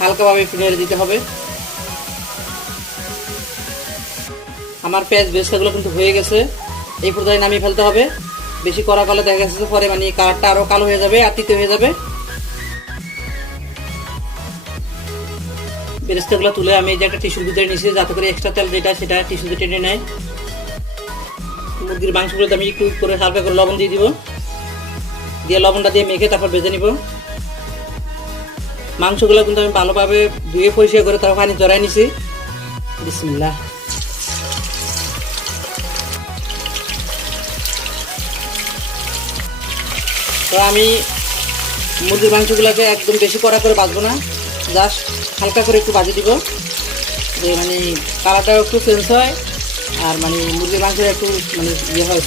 হালকাভাবে একটু নেড়ে দিতে হবে। আমার পেঁয়াজ বেরেস্তাগুলো কিন্তু হয়ে গেছে, এই পর্যায়ে নামিয়ে ফেলতে হবে। বেশি কড়া করলে দেখা গেছে পরে মানে কালারটা আরও কালো হয়ে যাবে আর তিতে হয়ে যাবে। বেরেস্তাগুলো তুলে আমি এই যে একটা টিস্যুর ভিতরে নিয়েছি, যাতে করে এক্সট্রা তেল যেটা সেটা টিস্যুতে টেনে নেয়। মুরগির মাংসগুলোতে আমি একটু করে হালকা করে লবণ দিয়ে দিব, দিয়ে লবণটা দিয়ে মেখে তারপর ভেজে নিব। মাংসগুলো কিন্তু আমি ভালোভাবে ধুয়ে পরিষ্কার করে তারপর পানি জড়াই নিছি। বিসমিল্লাহ। তো আমি মুরগির মাংসগুলোকে একদম বেশি কড়া করে ভাজবো না, জাস্ট হালকা করে একটু ভাজি দিব, যে মানে কালারটাও একটু চেঞ্জ হয় আর মানে মুরগির মাংসের একটু মানে ইয়ে হয়,